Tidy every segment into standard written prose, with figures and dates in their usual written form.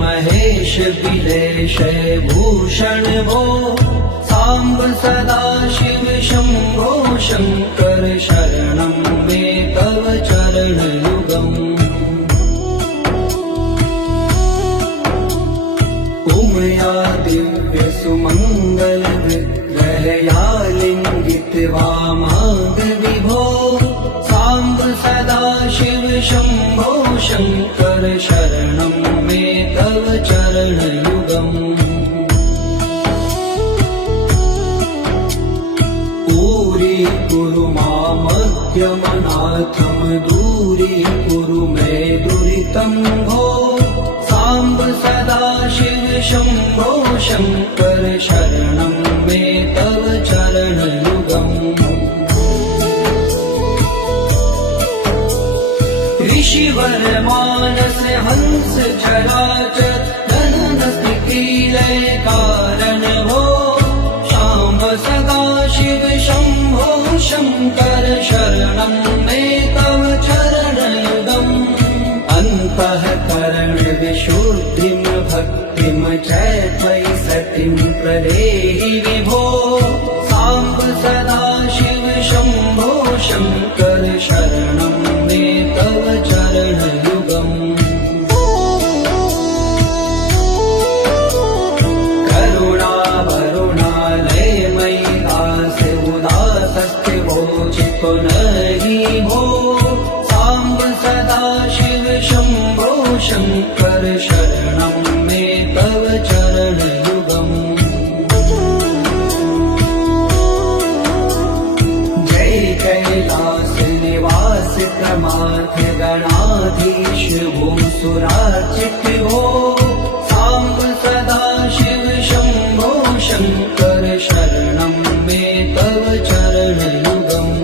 महेश बिलेश भूषण भो सांब सदा शिव शंभो शंकर शरणं मे तव चरण युगम् उमया दिव्य सुमंगल विग्रहया लिंगित वामांग विभो सांब सदा शिव शंभो शंकर शरणं मे तव चरण युगम् कुरु मामद्यमनाथं दूरीकुरु मे दुरितं भो सांब सदा शिव शंभो शंकर शरणं मे तव चरण युगम् ऋषिवर मानस हंस चराचर धनन स्थिति लय कारण हो शाम्ब सदा शिव शंभो शंकर शरणं मे तव चरण युगम् अन्तःकरण विशुद्धिं भक्तिं च त्वयि सतिं प्रदेहि विभो सांब सदा शिव शंभो शंकर शरणं मे तव चरण युगम् करुणा वरुणालय मयि दास उदासस्थिवो चित्तो नहि भो सांब सदा शिव शंभो शंकर शरणं मे तव चरण युगम् जय कैलास निवास प्रमाथ गणाधीश भूसुरार्चित हो सांब सदा शिव शंभो शंकर शरणं मे तव चरण युगम्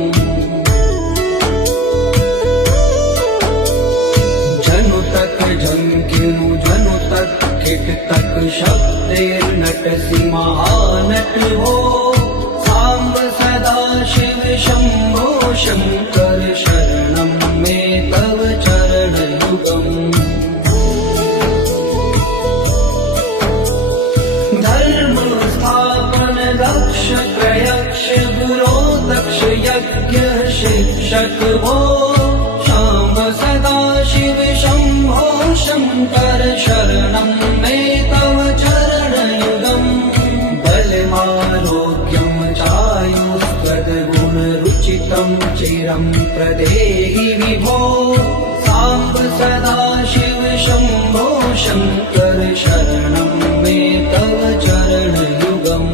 जनु तक झंकिनु जनु तक किट तक शब्देर्नटसि महानट हो सांब सदा शिव शंभो शंकर शरणं मे तव चरण युगम् धर्म स्थापन दक्ष प्रयक्ष गुरो दक्ष यज्ञ शिक्षक हो शाम्ब सदा शिव शंभो शंकर शरणं मे तव चरण युगम् बलमारोग्यं चायुस्त्वद्गुण रुचितं चिरं प्रदेहि विभो सांब सदा शिव शंभो शंकर शरणं मे तव चरण युगम्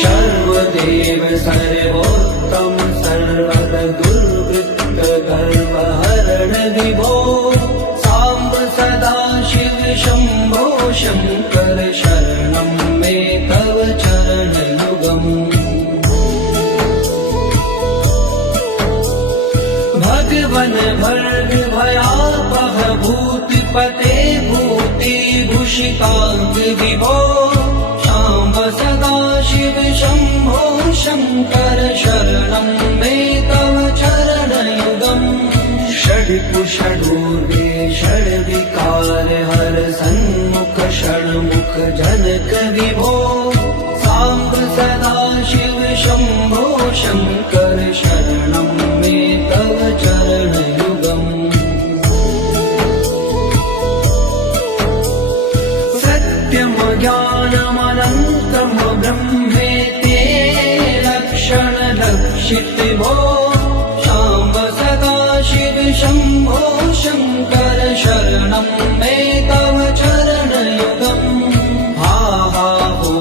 सर्वदेव सर्वोत्तम सर्वर दुर्वृत्त गर्वहरण विभो सांब सदा शिव शंभो शंकर शरणं मे तव चरण युगम् भगवन भर्ग भयापह भूतिपते भूति भूषितांग विभो शाम्ब सदा शिव शंभो शंकर शरणं मे तव चरण युगम् षड्कुषडूर्वे षड्विकार हर सन्मुख षण्मुख जनक विभो सांब सदा शिव शंभो शंकर शरणं मे तव चरण युगम् सत्यम ज्ञानमनन्तं ब्रह्मेति लक्षण लक्षित भो शाम्ब सदा शिव शंभो शंकर शरणं मे तव चरण युगम् हा हा हो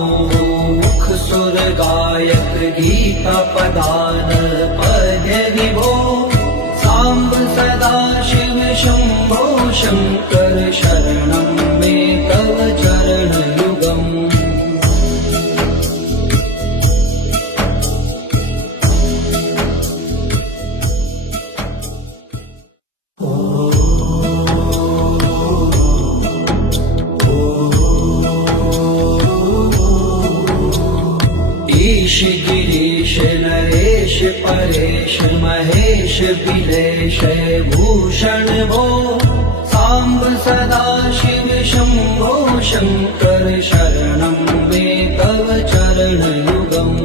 मुख सुर गायक गीता पदान पद्य विभो सांब सदा शिव शंभो शंकर शरणं मे तव चरण युगम् परेश महेश बिलेश भूषण भो साम्ब सदा शिव शम्भो शङ्कर शरणं मे तव चरणयुगम्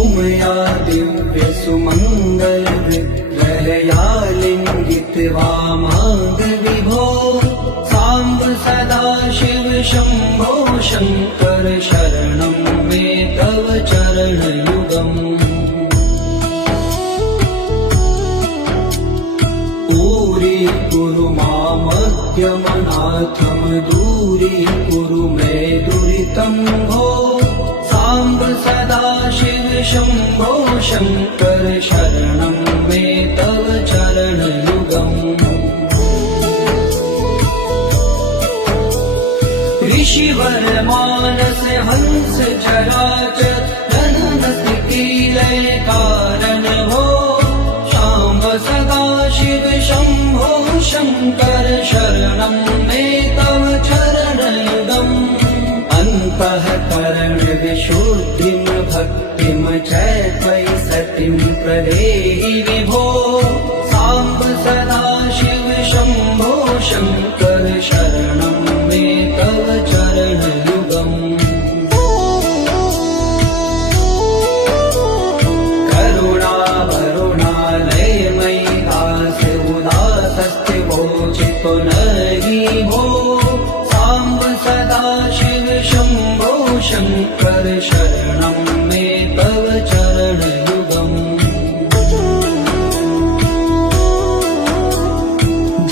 उमया दिव्य सुमङ्गल विग्रहया लिङ्गित वामाङ्ग विभो साम्ब सदा शिव शम्भो शङ्कर शरणं मे तव चरणयुगम् दूरी मामद्यमनाथं दूरीकुरु मे दुरितं भो साम्ब सदा शिव शम्भो शङ्कर शरणं मे तव चरणयुगम् ऋषिवर मानस हंस चराचर धननस्तिकीलय कारण भो शाम्ब सदा शिव शम्भो शङ्कर शरणं मे तव चरणयुगम् अन्तःकरण विशुद्धिं भक्तिं च त्वयि सतिं प्रदेहि विभो साम्ब सदा शिव शम्भो शङ्कर शरणं मे तव चरणयुगम् चितो नहि भो साम्ब सदा शिव शम्भो शङ्कर शरणं मे तव चरणयुगम्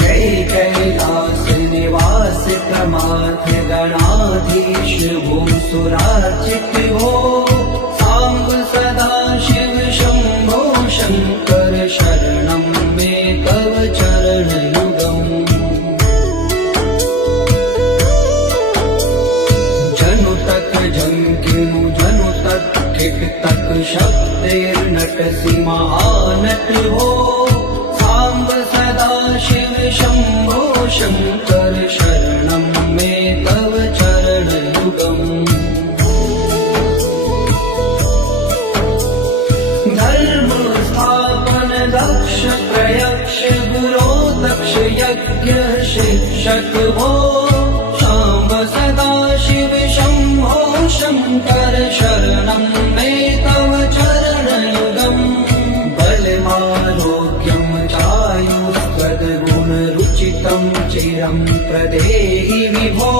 जय कैलास निवास प्रमाथ गणाधीश भूसुरार्चित भो साम्ब सदा शिव शम्भो शङ्कर शरणं मे तव चरणयुगम् जनु तक जंकिनु जनु तक ठिक तक शब्देर्नट महानट हो साम्ब सदा शिव शम्भो शङ्कर शरणं मे तव चरणयुगम् धर्म स्थापन दक्ष प्रयक्ष गुरो दक्ष यज्ञ शिक्षक हो शाम्ब सदा शिव शम्भो शङ्कर शरणं मे तव चरणयुगम् बलमारोग्यं चायुस्त्वद्गुणरुचितं चिरं प्रदेहि विभो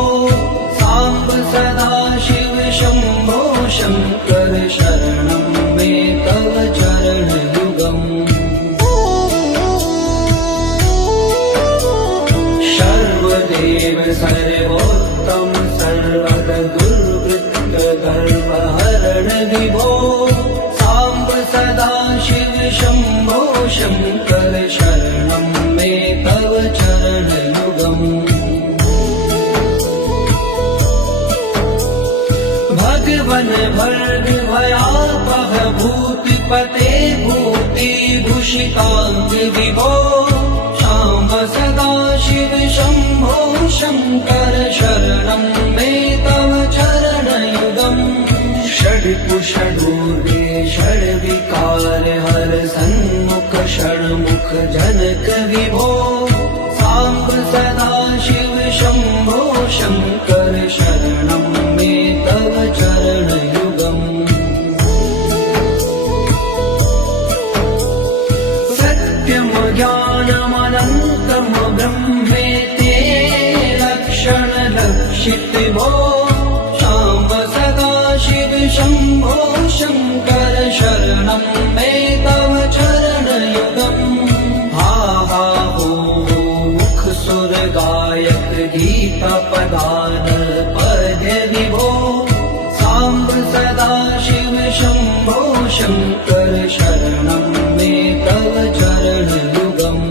साम्ब सदा शिव शम्भो शङ्कर शरणं मे तव चरणयुगम् सर्वदेव सर्वोत्तम सर्वद दुर्वृत्त गर्वहरण विभो साम्ब सदा शिव शम्भो शङ्कर शरणं मे तव चरणयुगम् भगवन भर्ग भयापह भूतिपते भूतिभूषिताङ्ग विभो शाम्ब सदा शिव शम्भो शङ्कर शरणं मे तव चरणयुगम् षड्कुषडूर्वे षड्विकार हर सन्मुख षण्मुख जनक विभो साम्ब सदा शिव शम्भो शङ्कर शरणं मे तव चरणयुगम् सत्यं ज्ञानमनन्तं ब्रह्मेते लक्षणलक्षित भो शाम्ब सदा शिव शम्भो शङ्कर शरणं मे तव चरणयुगम् हा हा हो मुख सुर गायक गीता पदान पद्य विभो साम्ब सदा शिव शम्भो शङ्कर शरणं मे तव चरणयुगम्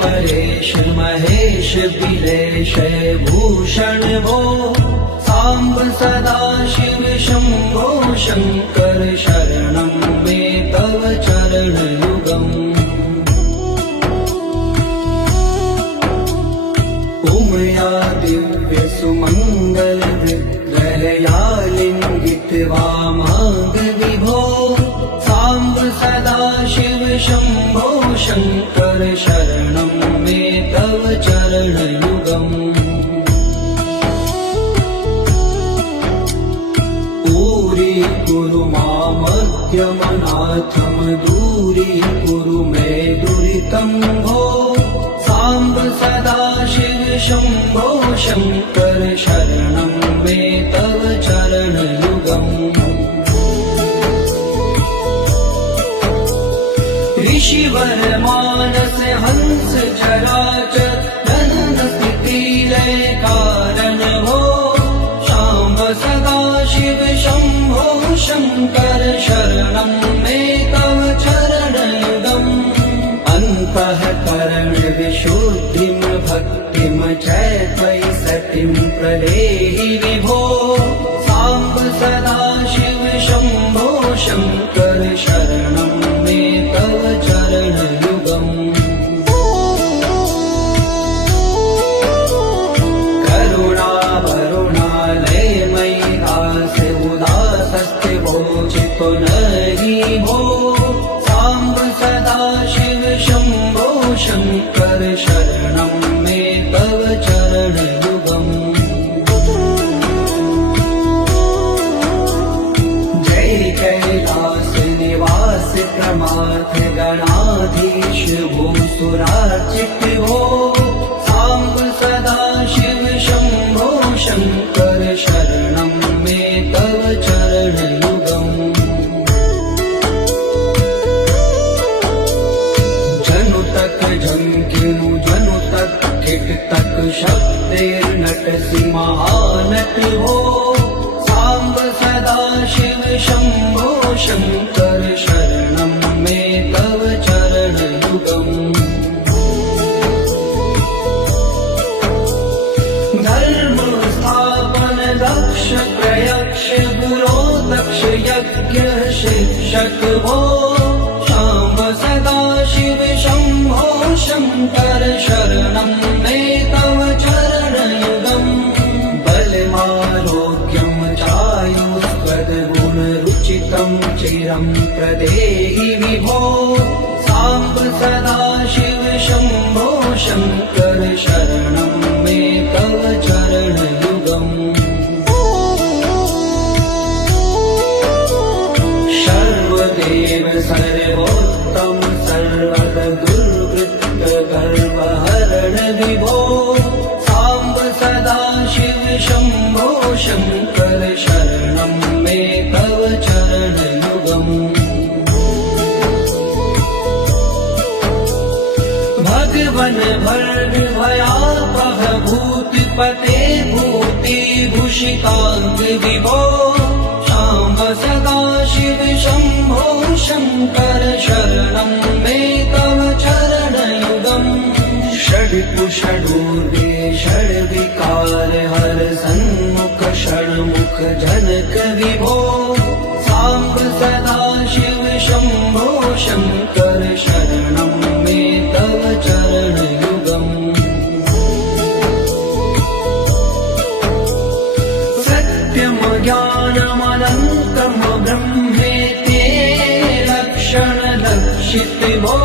परेश महेश बिलेश भूषण भो सांब सदा शिव शंभो शंकर शरणं मे तव चरणयुगम् उमया दिव्य सुमंगल विग्रहया लिंगित वामांग विभो सांब सदा शिव शंभो शंकर शरणं मे तव चरणयुगम् कुरु मामद्यमनाथम दूरी कुरु मे दुरितं भो सांब सदा शिव शंभो शंकर शरणं मे तव चरणयुगम् ऋषिवर मानस हंस चराचर जनन स्थिति लय कारण भो सांब सदा शिव शंभो शंकर शरणं मे तव चरणयुगम् अन्तःकरण विशुद्धिं भक्तिं च त्वयि सतिं प्रदेहि विभो सांब सदा शिव शंभो शंकर शरणं मे तव चरणयुगम् चितो नहि भो सांब सदा शिव शंभो शंकर शरणं मे तव चरणयुगम् जय कैलास निवास प्रमाथ गणाधीश भूसुरार्चित भो सांब सदा शिव शंभो शंकर शरणं मे तव चरणयुगम् जनु तक झंकिनु जनु तक किट तक शब्देर्नटसि महानट हो सांब सदा शिव शंभो शंकर शरणं मे तव चरणयुगम् धर्म स्थापन दक्ष प्रयक्ष गुरो दक्ष यज्ञ शिक्षक भो सांब सदा शिव शंभो शंकर शरणं मे तव चरणयुगम् बलमारोग्यं चायुष्वद्गुणरुचितं चिरं प्रदेहि विभो सांब सदा शिव शंभो शंकर शरणं मे तव चरणयुगम् सर्वदेव सर्वोत्तम सर्वद दुर्वृत्त गर्वहरण विभो सांब सदा शिव शंभो शंकर शरणं मे तव चरणयुगम् भगवन भर्ग भयापह भूतिपते भूति भूषितांग विभो सांब सदा शिव शंभो शंकर शरणं मे तव चरणयुगम् षड्कुषडूर्वे षड्विकार हर सन्मुख षण्मुख जनक विभो सांब सदा शिव शंभो शंकर शरणं मे तव चरणयुगम् सत्यं ज्ञानमनन्तं ब्रह्मेति लक्षण लक्षित भो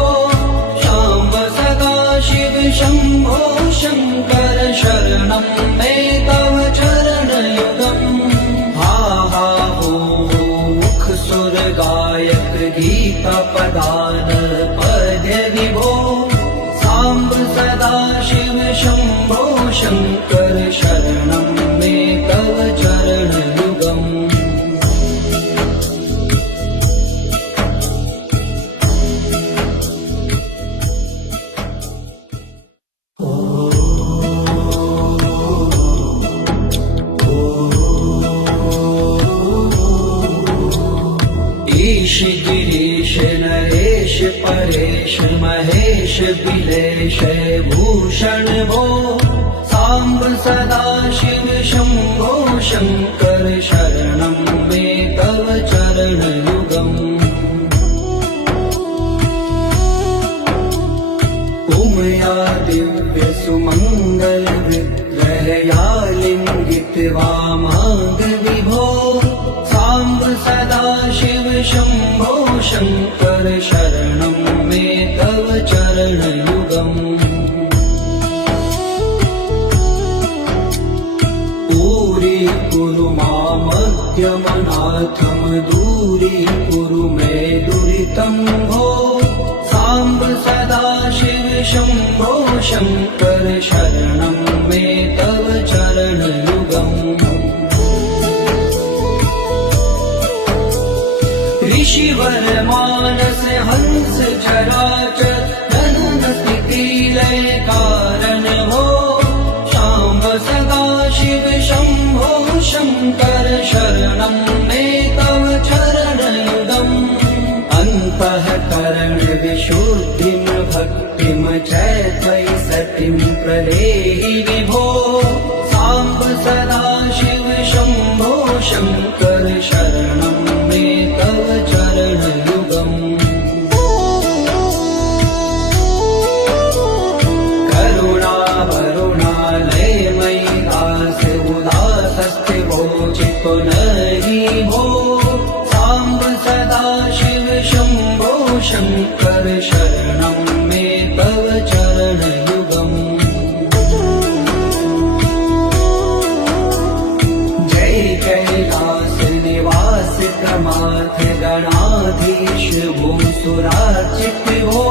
सांब सदा शिव शंभो शंकर शरणं मे तव चरणयुगम् हा हा हो मुख सुर गायक गीता पदान पद्य विभो सांब सदा शिव शंभो शंकर शरणं मे तव चरणयुगम् ऋषि गिरीश नरेश परेश महेश बिलेश भूषण भो सांब सदा शिव शंभो शंकर शरणं मे तव चरणयुगम् उमया दिव्य सुमंगल विग्रहया लिंगित वामांग विभो सांब सदा शिव शंभो शंकर शरणं मे तव चरणयुगम् कुरु मामद्यमनाथम दूरी कुरु मे दुरितं भो सांब सदा शिव शंभो शंकर शरणं मे तव चरणयुगम् ऋषिवर मानस हंस चराचर जनन स्थिति लय कारण हो सांब सदा शिव शंभो शंकर शरणं मे तव चरणयुगम् अन्तःकरण विशुद्धिं भक्तिं च त्वयि सतिं प्रदेहि विभो सांब सदा शिव शंभो शंकर शरणं मे तव चरणयुगम् चित्तो नहि भो सांब सदा शिव शंभो शंकर शरणं मे तव चरणयुगम् जय कैलास निवास प्रमाथ गणाधीश भूसुरार्चित भो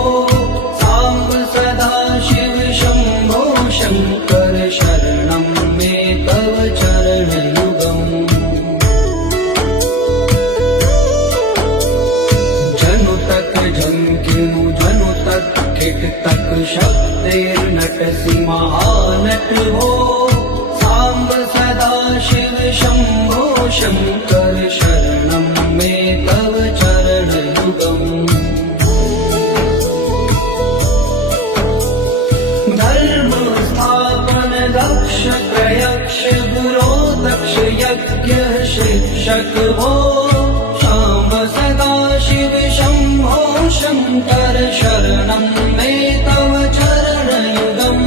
सांब सदा शिव शंभो शंकर शरणं मे तव चरणयुगम् जनु तक झंकिनु जनु तक ठिक तक शब्देर्नटसि महानट हो सांब सदा शिव शंभो शंकर शरणं मे तव चरणयुगम् धर्म स्थापन दक्ष प्रयक्ष गुरो दक्ष यज्ञ शिक्षक भो सांब सदा शिव शंभो शंकर शरणं मे तव चरणयुगम्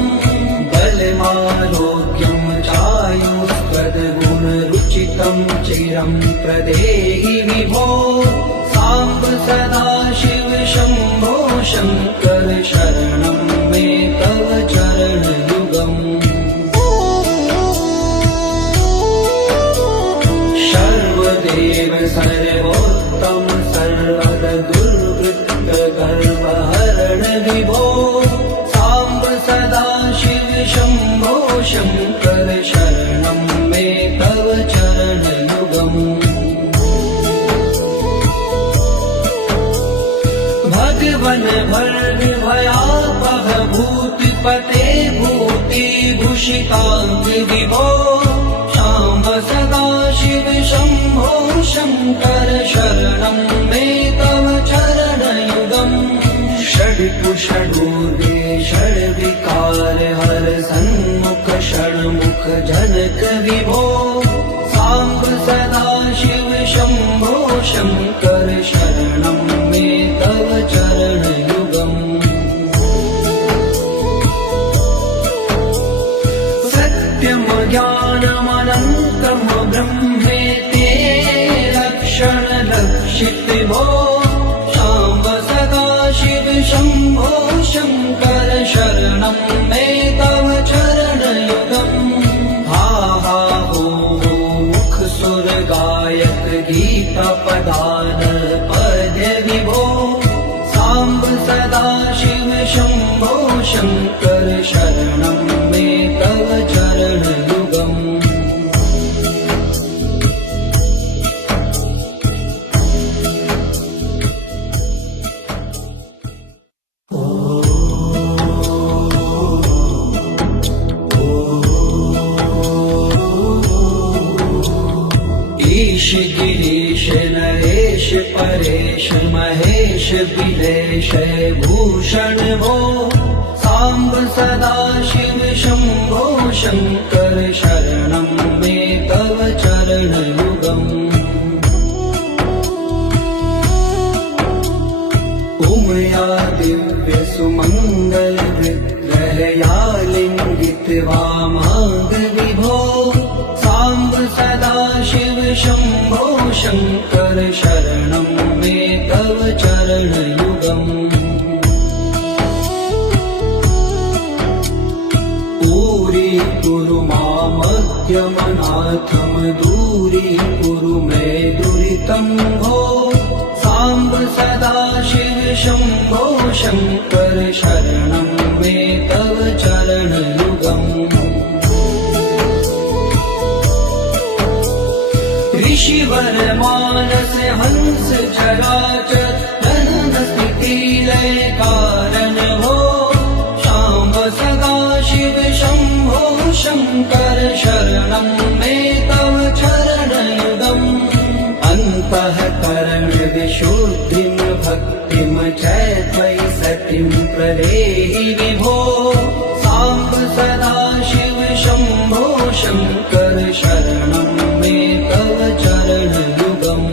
बलमारोग्यं चायुष्पदगुणरुचितं चिरं प्रदेहि विभो सांब सदा शिव शंभो शंकर शरणं मे तव चरणयुगम् सर्वदेव सर्वोत्तम सर्वद दुर्वृत्त गर्वहरण विभो सांब सदा शिव शंभो शंकर शरणं मे तव चरणयुगम् भगवन भर्ग भयापह भूतिपते भूति भूषितांग विभो सांब सदा शिव शंभो शंकर शरणं मे तव चरणयुगम् षड्कुषडूर्वे षड्विकार हर सन्मुख षण्मुख जनक विभो सांब सदा शिव शंभो शंकर शरणं मे तव चरणयुगम् सत्यम ज्ञानमनन्तम ब्रह्मेति लक्षण लक्षित भो सांब सदा शिव शंभो शंकर शरणं मे तव चरणयुगम् हा हा हो मुख सुर गायक गीता पदान पद्य विभो सांब सदा शिव शंभो शंकर शरणं मे तव चरणयुगम् परेश महेश बिलेश भूषण भो सांब सदा शिव शंभो शंकर शरणं मे तव चरणयुगम् उमया दिव्य सुमंगल विग्रहया लिंगित वामांग विभो सांब सदा शिव शंभो शंकर शरणं मे तव चरणयुगम् दूरी मामद्यमनाथम दूरी कुरु मे दुरितं भो सांब सदा शिव शंभो शंकर शरणं मे तव चरणयुगम् ऋषिवर मानस हंस चराचर धन स्थिति लय कारण हो सांब सदा शिव शंभो शंकर शरणं मे तव चरणयुगम् अन्तःकरण विशुद्धिं भक्तिं च त्वयि सतिं प्रदेहि विभो सांब सदा शिव शंभो शंकर शरणं मे तव चरणयुगम्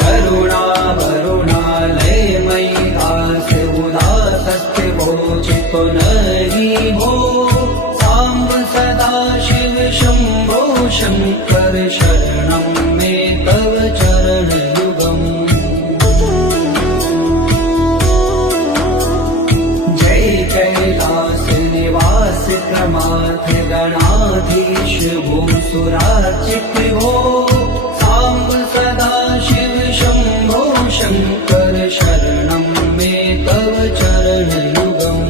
करुणा वरुणालयमयि दास उदासस्ते भोजितो नरि भो सांब सदा शिव शंभो शंकर शरणं मे तव चरणयुगम् जय कैलास निवास प्रमाथ गणाधीश भूसुराचित भो सांब सदा शिव शंभो शंकर शरणं मे तव चरणयुगम्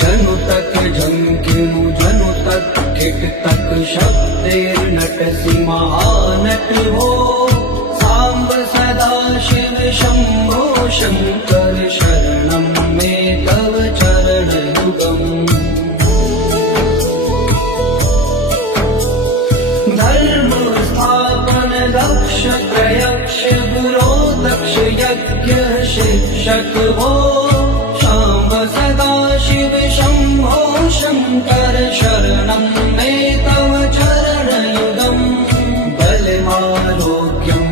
जनु तक झंकिनु जनु तक किट तक शब्देर्नटसि महानट हो सांब सदा शिव शंभो शंकर शरणं मे तव चरणयुगम् धर्म स्थापन दक्ष प्रयक्ष गुरो दक्ष यज्ञ शिक्षक भो सांब सदा शिव शंभो शंकर शरणं मे तव चरणयुगम् बलमारोग्यं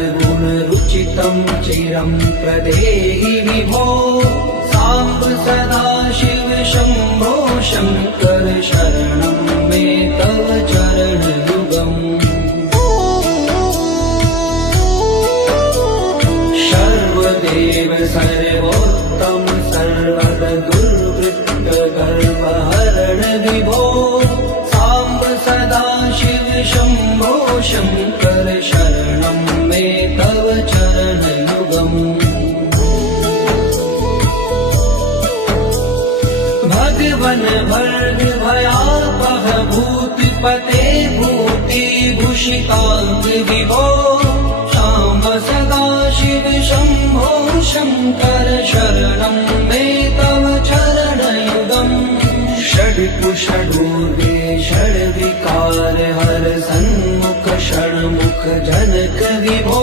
चायुस्तद्गुणरुचितं चिरं प्रदेहि विभो सांब सदा शिव शंभो शंकर शरणं मे तव चरणयुगम् सर्वदेव सर्वोत्तम सर्वद दुर्वृत्त गर्वहरण विभो सांब सदा शिव शंभो शंकर शरणं मे तव चरणयुगम् भगवन भर्ग भयापह भूतिपते भूति भूषितांग विभो सांब सदा शिव शंभो शंकर शरणं मे तव चरणयुगम् षड्कुषडूर्वे षड्विकार हर सन्मुख षण्मुख जनक विभो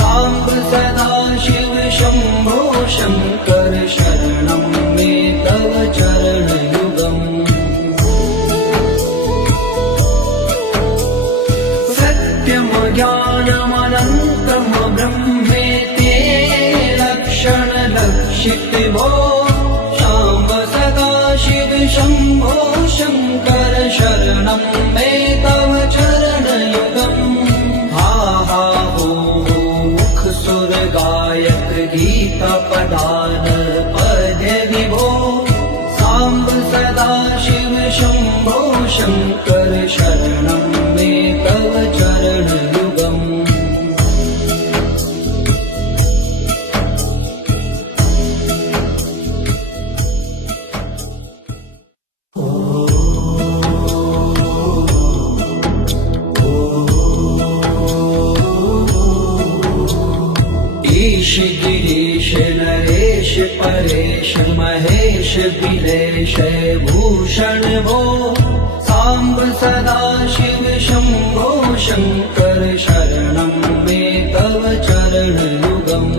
सांब सदा शिव शंभो शंकर शरणं मे तव चरणयुगम् सत्यम ज्ञानमनन्तम ब्रह्मेते लक्षण लक्षित भो सांब सदा शिव शंभो शंकर शरणं मे तव चरणयुगम् हा हा हो मुख सुर गायक गीता पदान पद्य विभो सांब सदा शिव शंभो शंकर शरणं मे तव चरणयुगम् ईश गिरीश नरेश परेश महेश विलेशय भूषण भो साम्ब सदा शिव शम्भो शङ्कर शरणं मे तव चरणयुगम्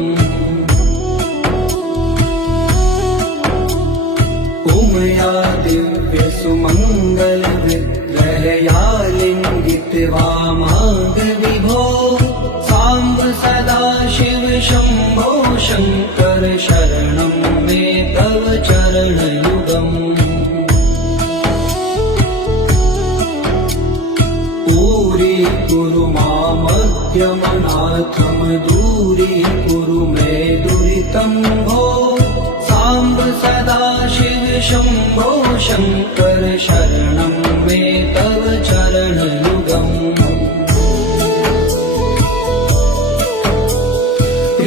उमया दिव्य सुमङ्गल विग्रहया लिङ्गित वामाङ्ग विभो साम्ब सदा शिव शम्भो शङ्कर शरणं मे तव चरणयुगम् दूरी मामद्यमनाथम दूरीकुरु मे दुरितं भो साम्ब सदा शिव शम्भो शङ्कर शरणं मे तव चरणयुगम्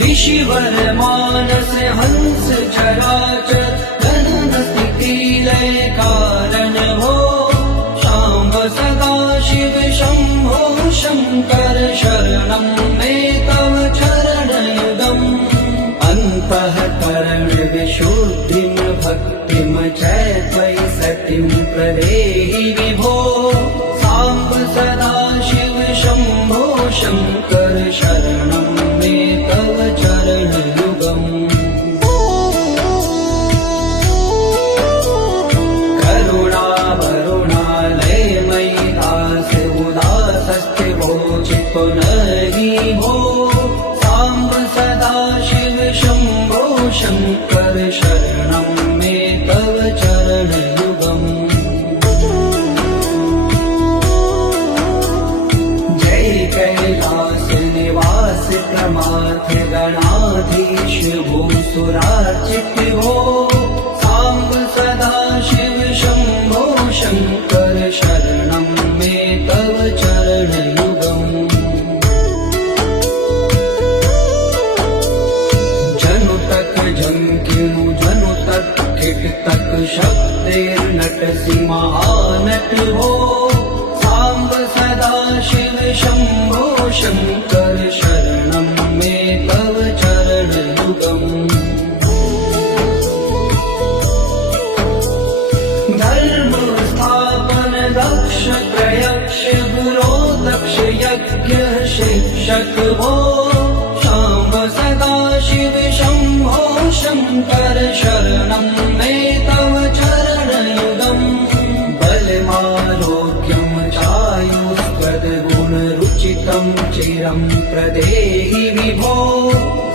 ऋषिवर मानस हंस चराचर गणन स्थिति लय कारण भो शाम्ब सदा शिव शम्भो शङ्कर शरणं मे तव चरणयुगम् अन्तःकरण विशुद्धिं भक्तिं च त्वयि सतिं प्रदेहि विभो साम्ब सदा शिव शम्भो शङ्कर शरणं मे तव चरणयुगम् पुनरि भो साम्ब सदा शिव शम्भो शङ्कर शरणं मे तव चरणयुगम् जय कैलास निवास प्रमाथ गणाधीश भूसुरार्चित भो साम्ब सदा शिव शम्भो शङ्कर शरणं मे तव चरणयुगम् जनु तक किट तक शब्देर्नटसि महानट भो साम्ब सदा शिव शम्भो शङ्कर शरणं मे तव चरणयुगम् धर्म स्थापन दक्ष प्रयक्ष गुरो दक्ष यज्ञ शिक्षक भो साम्ब सदा शिव शम्भो शङ्कर शरणं मे तव चरणयुगम् बलमारोग्यं चायुष्पदगुणरुचितं चिरं प्रदेहि विभो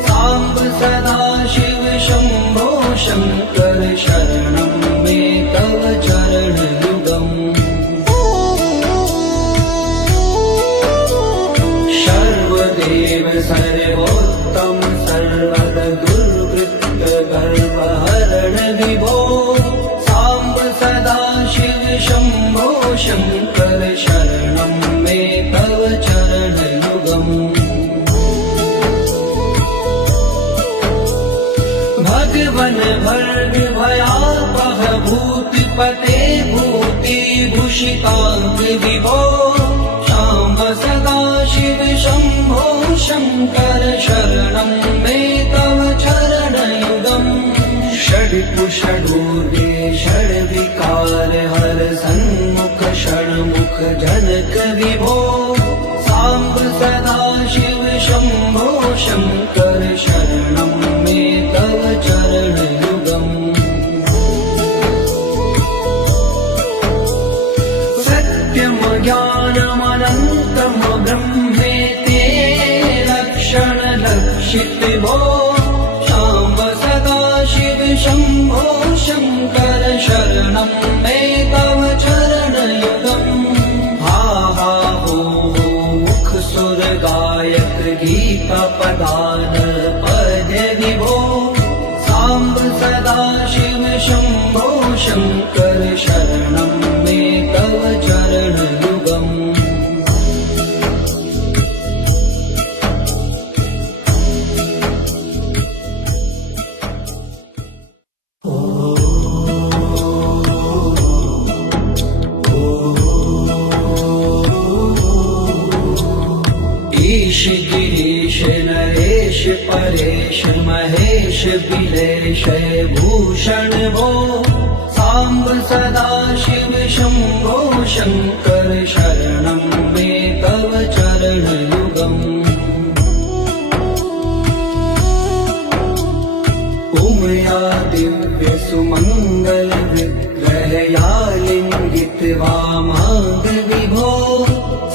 साम्ब सदा शिव शम्भो शङ्कर शरणं मे तव चरणयुगम् सर्वदेव सर्वोत्तम सर्वद दुर्वृत्त गर्वहरण विभो साम्ब सदा शिव शम्भो शङ्कर शरणं मे तव चरणयुगम् भगवन् भर्ग भयापह भूतिपते भूतिभूषिताङ्ग विभो साम्ब सदा शिव शम्भो शङ्कर शरणं मे तव चरणयुगम् षड्कुषडूर्वे षड्विकार हर सन्मुख षण्मुख जनक विभो साम्ब सदा शिव शम्भो शङ्कर शरणं मे तव चरणयुगम् सत्यं ज्ञानमनन्तं ब्रह्मेति लक्षणलक्षित भो साम्ब सदा शिव शम्भो शङ्कर शरणं मे तव चरणयुगम् हा हा हो मुख सुर गायक गीता पदान पद विभो साम्ब सदा शिव शम्भो शङ्कर शरणं मे तव चरणयुगम् परेश महेश बिलेश भूषण भो सांब सदा शिव शंभो शंकर शरणं मे तव चरणयुगम् उमया दिव्य सुमंगल विग्रहया लिंगित वामांग विभो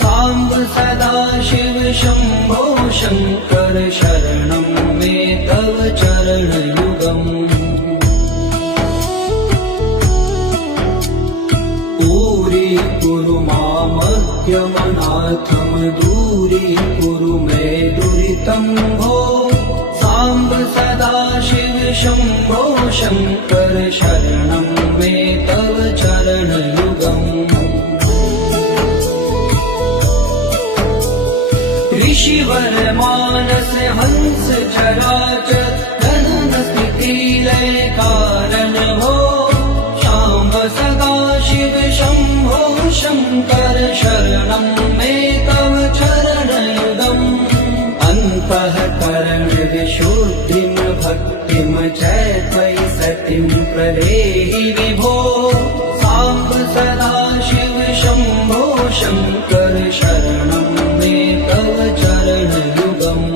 सांब सदा शिव शंभो शंकर शरणं मे तव चरणयुगम् दूरी मामद्यमनाथम दूरी कुरु मे दुरितं भो सांब सदा शिव शंभो शंकर शरणं मे तव चरणयुगम् ऋषिवर मानस हंस चराचर गणन स्थिति लय कारण भो सांब सदा शिव शंभो शंकर शरणं मे तव चरणयुगम् अन्तःकरण विशुद्धिं भक्तिं च त्वयि सतिं प्रदेहि विभो सांब सदा शिव शंभो शंकर शरणं मे तव चरणयुगम्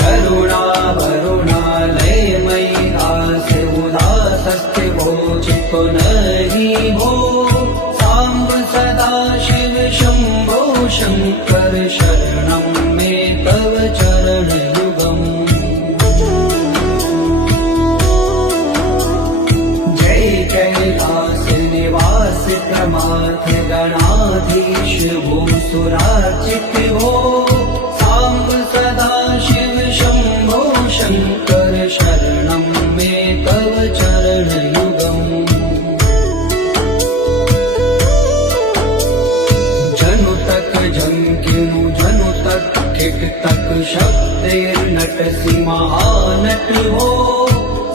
करुणा वरुणालयमयि दास्य उदासस्ते वोचितो नहि भो सांब सदा शिव शंभो शंकर शरणं मे तव चरणयुगम् जय कैलास निवास प्रमाथ गणाधीश भूसुरार्चित भो सांब सदा शिव शंभो शंकर शरणं मे तव चरणयुगम् जनु तक झंकिनु जनु तक ठिक तक शब्देर्नटसि महानट हो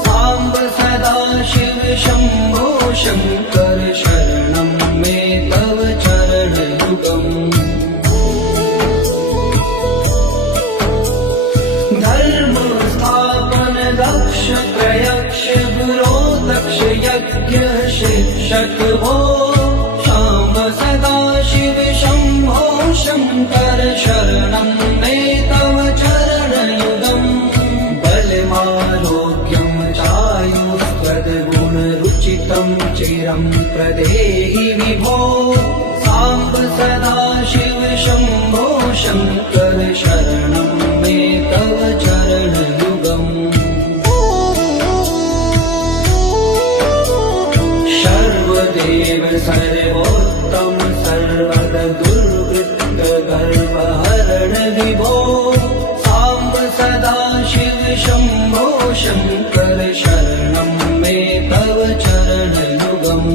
सांब सदा शिव शंभो शंकर शरणं मे तव चरणयुगम् धर्म स्थापन दक्ष प्रयक्ष गुरो दक्ष यज्ञ शिक्षक भो सांब सदा शिव शंभो शंकर शरणं मे तव चरणयुगम् बलमारोग्यं चायुस्त्वद्गुणरुचितं चिरं प्रदेहि विभो सांब सदा शिव शंभो शंकर शरणं मे तव चरणयुगम् सर्वदेव सर्वोत्तम सर्वद दुर्वृत्त गर्वहरण विभो सांब सदा शिव शंभो शंकर शरणं मे तव चरणयुगम्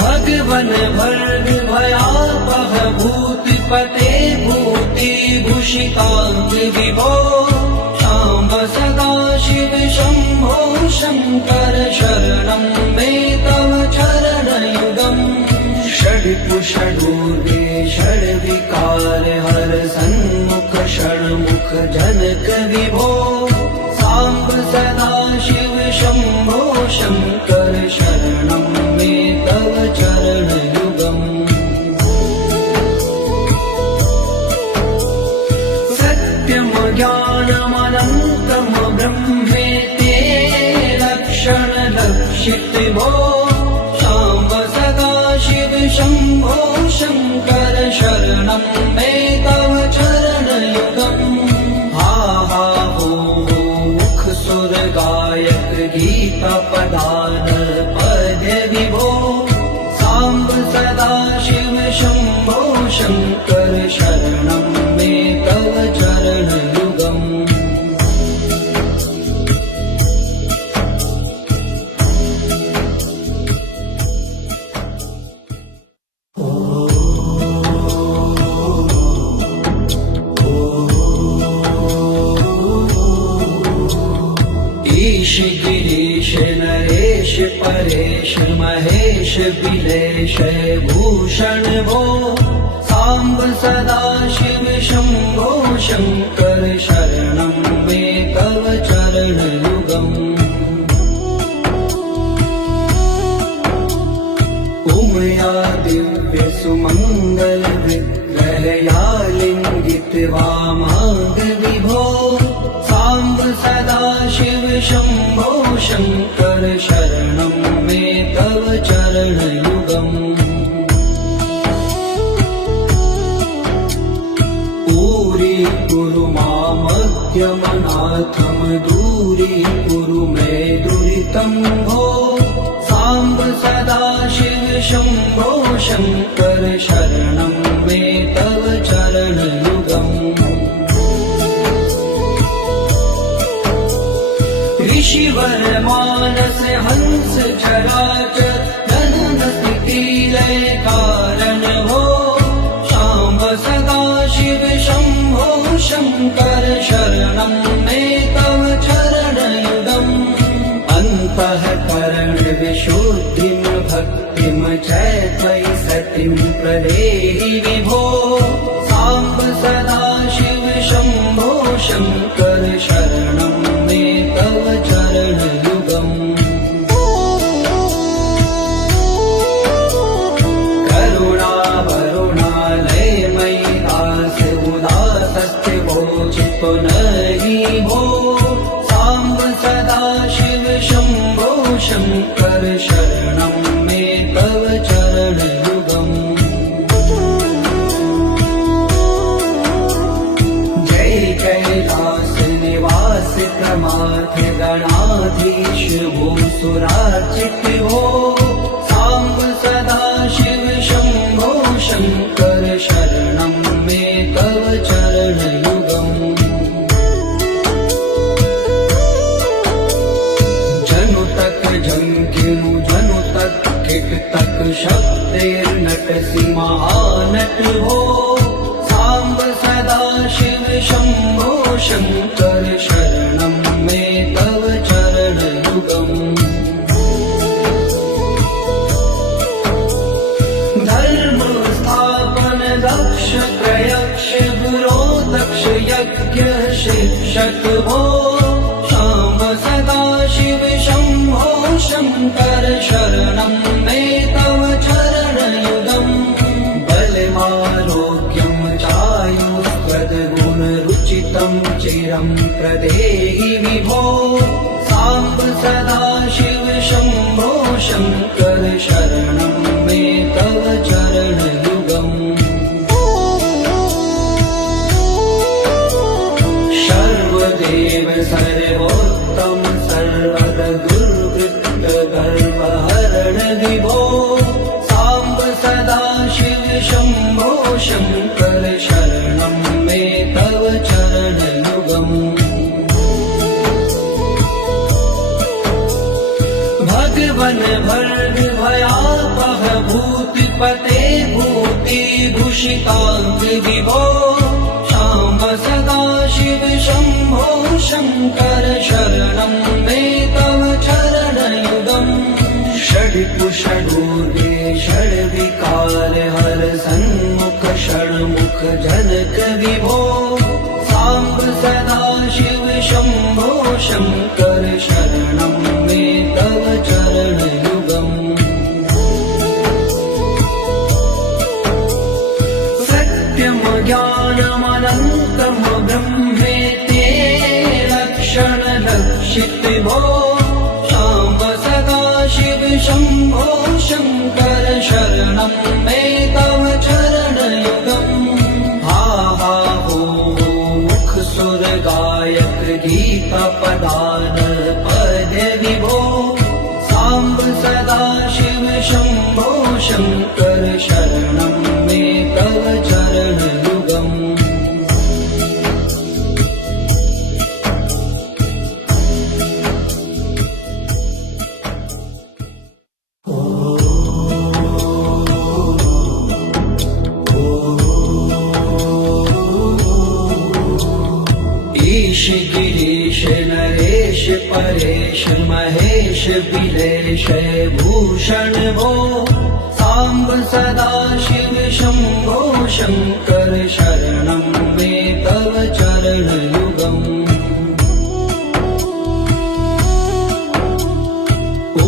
भगवन भर्ग भयापह भूतिपते भूतिभूषितांग विभो सांब सदा शिव शंभो शंकर शरणं मे तव चरणयुगम् षड्पुषडूर्वे षड्विकार हर सन्मुख षण्मुख जनक विभो सांब सदा शिव शंभो शंकर शरणं मे तव चरणयुगम् सत्यम ज्ञानमनन्तम ब्रह्मेते लक्षण लक्षित भो सांब सदा शिव शंभो शंकर शरणं मे तव चरणयुगम् हा हा हो मुख सुर गायक गीता पदान पद्य विभो सांब सदा शिव शंभो शंकर शरणं मे तव चरणयुगम् ईश गिरीश नरेश परेश महेश बिलेश भूषण भो सांब सदा शिव शंभो शंकर शरणं मे तव चरण युगम् उमया दिव्य सुमंगल विग्रहया लिंगित वामांग विभो सांब सदा शिव शंभो शंकर शरणं मे तव चरण युगम् पूरी कुरु मामद्यमनाथम दूरी कुरु मे दुरितं भो सांब सदा शिव शंभो शंकर शरणं मे तव चरण युगम् ऋषिवर मानस हंस चराचर जनन स्थिति लय कारण हो शाम्ब सदा शिव शंभो शंकर शरणं मे तव चरण युगम् अन्तःकरण विशुद्धिं भक्तिं च त्वयि सतिं प्रदेहि विभो सांब सदा शिव शंभो शंकर शरणं मे तव चरण युगम् करुणा वरुणालय मयि दास उदासस्ते वोचितो नहि भो सांब सदा शिव शंभो शंकर शरणं मे तव चरण युगम् जय कैलास निवास प्रमाथ गणाधीश भूसुरार्चित भो सांब सदा शिव शंभो शंकर शरणं मे तव चरण युगम् जनु तक झंकिनु जनु तक किट तक शब्देर्नटसि महानट हो सांब सदा शिव शंभो शंकर शरणं मे तव चरण युगम् धर्म स्थापन दक्ष प्रयक्ष गुरो दक्ष यज्ञ शिक्षक भो शाम्ब सदा शिव शंभो शंकर शरणं मे तव चरण युगम् बलमारोग्यं चायुष्पदगुण रुचितं चिरं प्रदेहि विभो सांब सदा शिव शंभो शंकर शरणं मे तव चरण युगम् सर्वदेव सर्वोत्तम सर्वद दुर्वृत्त गर्वहरण विभो सांब सदा शिव शंभो शंकर शरणं मे तव चरण युगम् भगवन भर्ग भयापह भूतिपते भूति भूषितांग विभो शाम्ब सदा शिव शंभो शंकर शरणं मे तव चरण युगम् षड्कुषडूर्वे षड्विकार हर सन्मुख षण्मुख जनक विभो सांब सदा शिव शंभो शंकर शरणं मे तव चरण युगम् सत्यम ज्ञानमनन्तम ब्रह्मेते लक्षण लक्षित भो शाम्ब सदा शिव शंभो शंकर शरणं मे तव चरण युगम् हा हा हो मुख सुर गायक गीत पदान पद विभो सांब सदा शिव शंभो शंकर शरणं मे तव चरण युगम् ईश गिरीश नरेश परेश महेश बिलेश भूषण भो सांब सदा शिव शंभो शंकर शरणं मे तव चरण युगम्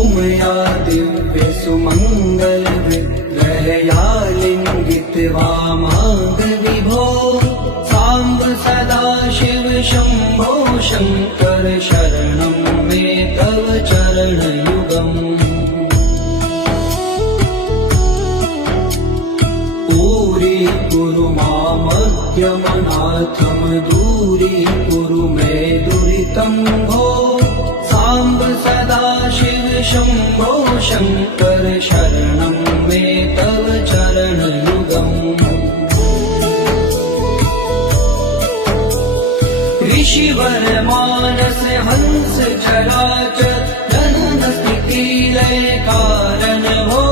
उमया दिव्य सुमंगल विग्रहया लिंगित वामांग विभो सांब सदा शिव शंभो शंकर शरणं मे तव चरण युगम् पूरी कुरु मामद्यमनाथम दूरी कुरु मे दुरितं भो सांब सदा शिव शंभो शंकर शरणं मे तव चरण युगम् ऋषिवर मानस हंस जराचर जनन स्थिति लय कारण भो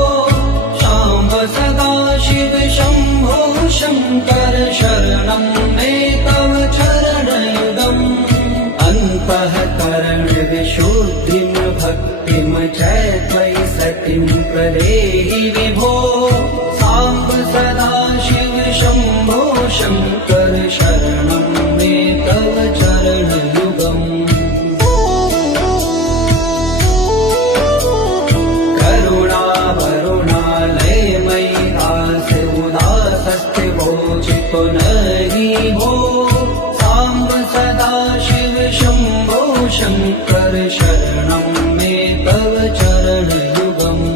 शाम्ब सदा शिव शंभो शंकर शरणं मे तव चरण युगम् अन्तःकरण विशुद्धिं भक्तिं च त्वयि सतिं प्रदेहि विभो सांब सदा शिव शंभो शंकर शरणं मे तव चरण युगम् करुणा वरुणालय मयि दास उदासस्ते वोचितो नहि भो सांब सदा शिव शंभो शंकर शरणं मे तव चरण युगम्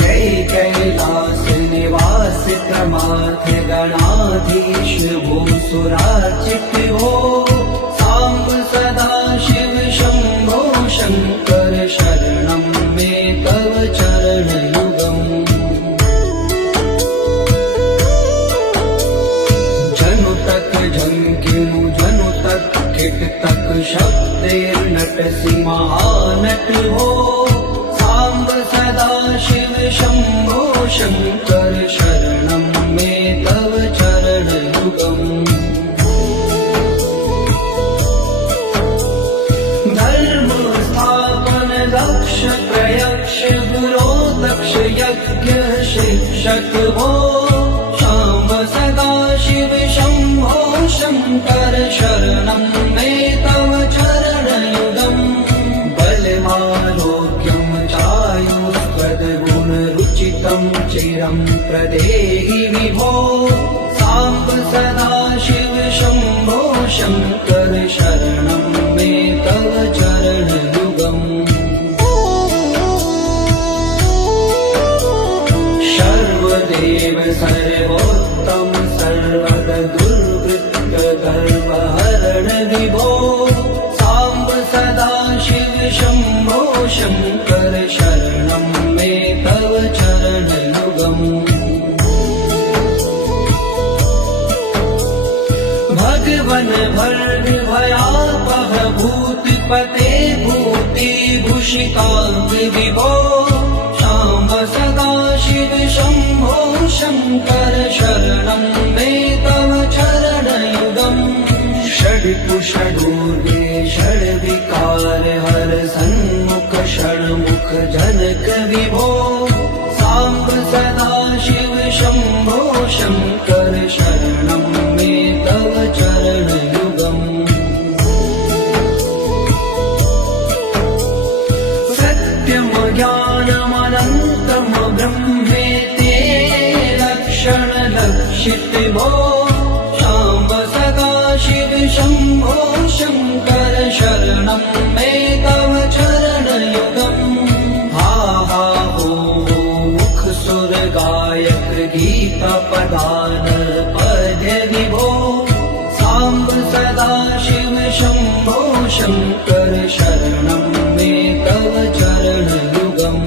जय कैलास निवास प्रमाथ गणाधीश भूसुरार्चित हो सांब सदा शिव शंभो शंकर शरणं मे तव चरण युगम् जनु तक झंकिनु जनु तक किट तक शब्देर्नटसि महानट हो सांब सदा शिव शंभो शंकर शरणं मे तव चरण युगम् धर्म स्थापन दक्ष प्रयक्ष गुरो दक्ष यज्ञ शिक्षक भो शाम्ब सदा शिव शंभो शंकर शरणं मे तव चरण युगम् बलमारोग्यं चायुष्पदगुण रुचितं चिरं प्रदेहि विभो सांब सदा शिव शंभो शंकर शरणं मे तव चरण युगम् सर्वदेव सर्वोत्तम सर्वद दुर्वृत्त गर्वहरण विभो सांब सदा शिव शंभो शंकर शरणं मे तव चरण युगम् भगवन भर्ग भयापह भूतिपते भूति भूषितांग विभो शाम्ब सदा शिव शंभो शंकर शरणं मे तव चरण युगम् षड्कुषडूर्वे षड्विकार हर सन्मुख षण्मुख जनक विभो सांब सदा शिव शंभो शंकर शरणं मे तव चरण युगम् सत्यम ज्ञानमनन्तम ब्रह्मेते लक्षण लक्षित भो शाम्ब सदा शिव शंभो शंकर शरणं मे तव चरण युगम् हा हा हो मुख सुर गायक गीता पदान पद्य विभो सांब सदा शिव शंभो शंकर शरणं मे तव चरण युगम्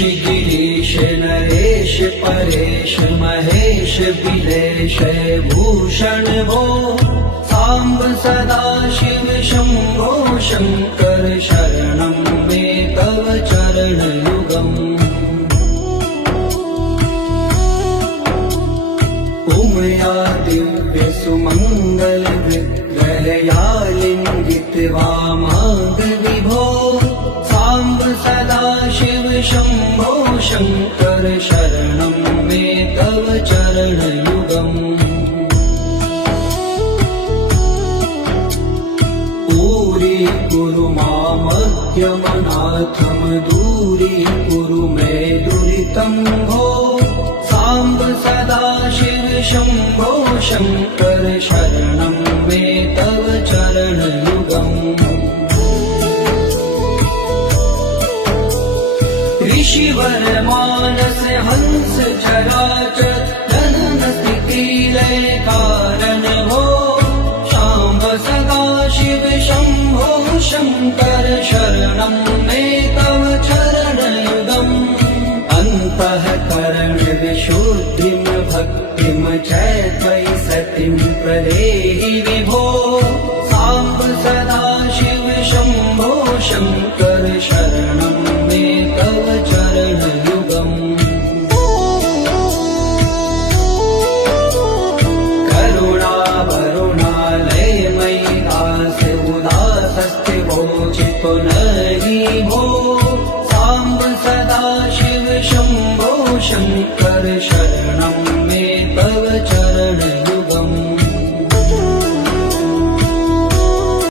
गिरीश नरेश परेश महेश बिलेश भूषण भो साम्ब सदा शिव शम्भो शङ्कर शरणं मे तव चरणयुगम् उमया दिव्य सुमङ्गल विग्रहया लिङ्गित वामाङ्ग विभो साम्ब सदा शिव शम्भो शङ्कर शरणं मे तव चरणयुगम् दूरी मामद्यमनाथम दूरीकुरु मे दुरितं भो साम्ब सदा शिव शम्भो शङ्कर शरणं मे तव चरणयुगम् ऋषिवर मानस हंस चराचर जनन स्थिति लय कारण भो शाम्ब सदा शिव शम्भो शङ्कर शरणं मे तव चरणयुगम् अन्तःकरण विशुद्धिं भक्तिं च त्वयि सतिं प्रदेहि विभो साम्ब सदा शिव शम्भो शङ्कर शरणं मे तव चरणयुगम् करुणा वरुणालयमयि दास्य उदासस्ते वोचितो नहि भो साम्ब सदा शिव शम्भो शङ्कर शरणं मे तव चरणयुगम्